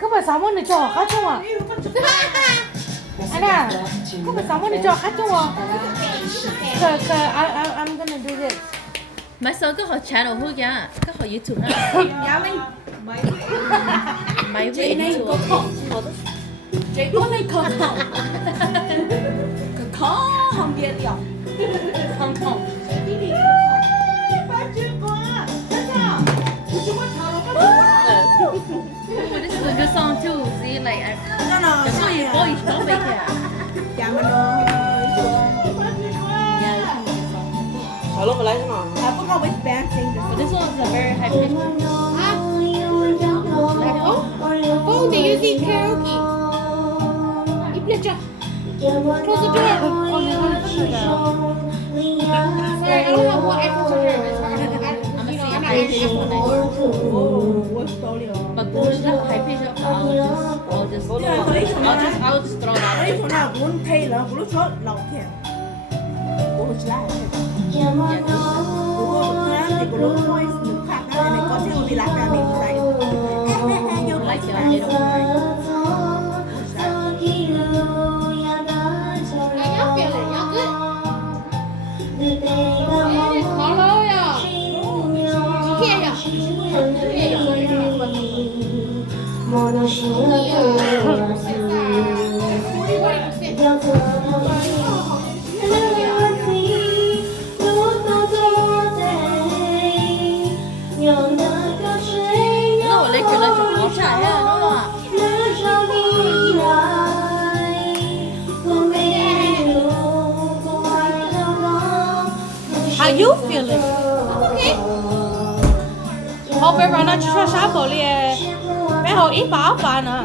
cứ phải sống ở nơi trọ khác chung à anh à cứ phải sống ở nơi trọ khác chung à I'm gonna do this Mà sao có họ channel hút ya, có họ YouTube á. Dạ mình Máy chị về này có YouTube. khổ chị có này có khổ khó không biết được không không But this is a good song too. See, like I. Cái số gì có gì có vậy kìa. dạ mình nói Kalau ke lain mah. I forgot which band sing this. But this one is a very high pitch. oh they use it karaoke you play cha close the door oh they want to sorry I don't have one iPhone charger it's hard I'm not using iPhone Oh, what's story? But cô rất high pitch. I'll just throw it out. Đấy, chỗ nào cũng thay là cũng lúc chốt lòng theo. Cũng lúc lại. Cũng lúc khác thì cũng lúc thôi những khác đó này có theo đi lạc cả mình này. Like it, I don't know. y'all feel it y'all good khó lắm ya chị kia ya No, like you're like a culture, yeah, no. how you feeling okay Hope everyone not cho sao bỏ đi bé hồi ít bảo bà nữa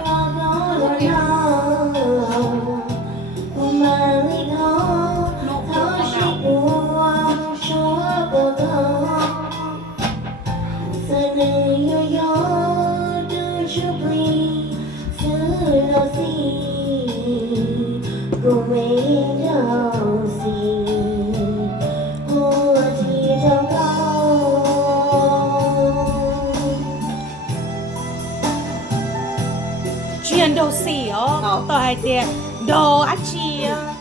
chuyện đồ xỉ ó tao hay tiền đồ á chi á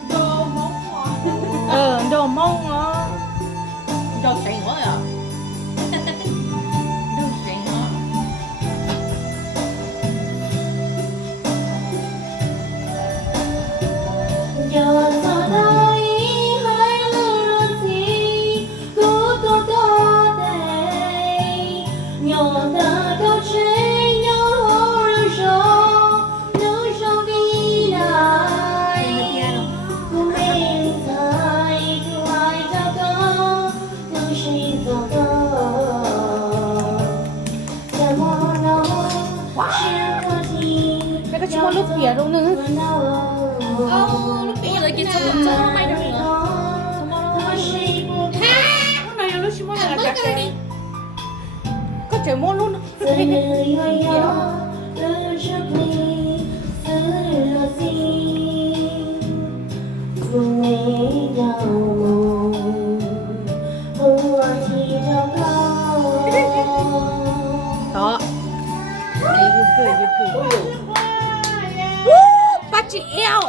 đồ mông á Đâu xịn quá à. Đâu xịn quá. cái có chimo lúc kia đâu nữa Ủa lại kia xong nó bay được nữa. lúc này lúc chimo là cả cái có chơi môn luôn đó đây you good Oh. Woo, bắt chị eo